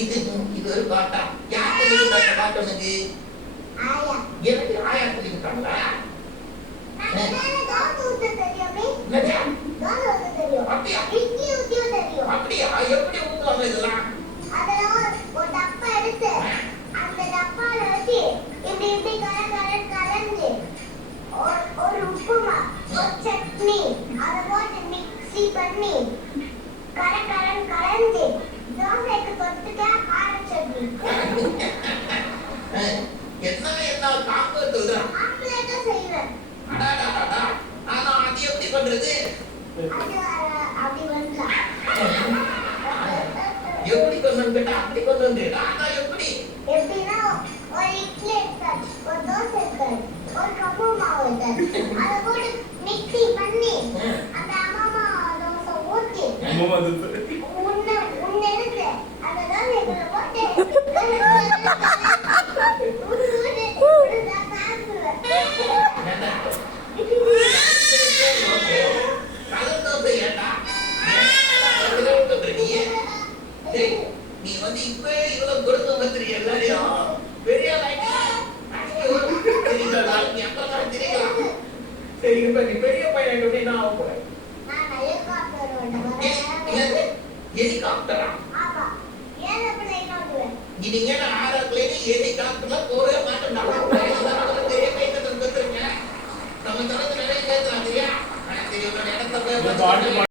இது இது ஒரு பாட்டா? யார் சொல்லிக்கிட்டாங்க பாட்டு உனக்கு? எனக்கு ஆயா சொல்லிக்கிட்டாங்களா? அப்படியா? அப்படியா? எப்படி ஊத்துவாங்க இதெல்லாம்? ஒரு உப்புமா, ஒரு சட்னி, அதை போட்டு மிக்ஸி பண்ணி கலந்து தோசைக்கு தொட்டுக்க கார சட்னி. என்ன காம்போ சொல்றான்? ஆம்லேட் செய்வேன். அடாடாடா. ஆனா அது எப்படி பண்றது? அப்படி வரலாம். எப்படி கொண்டு கேட்டா அப்படி கொண்டு வந்துடா. அதான் எப்படி? எப்படின்னா ஒரு இட்லி எடுத்தாரு, ஒரு தோசை எடுத்தாரு, ஒரு கப்பு மாவு எடுத்தாரு, அதை போட்டு மிக்ஸி பண்ணி அந்த அம்மா தோசை ஊற்றி உன்னை எடுத்து அந்த தோசைக்குள்ள போட்டு நீ வந்து இப்ப இவ்வளவு கொடுத்து வந்துருக்க எல்லாரையும் பெரிய சரி இப்ப நீ பெரிய பையன் எப்படின்னா ஹெலிகாப்டரா? இனிங்க ஆறாக்குள்ளே ஹெலிகாப்டர்ல போகவே மாட்டேன். பெரிய பையன் நம்ம தரத்து நிறைய பேசுறாங்க. தெரியும் இடத்த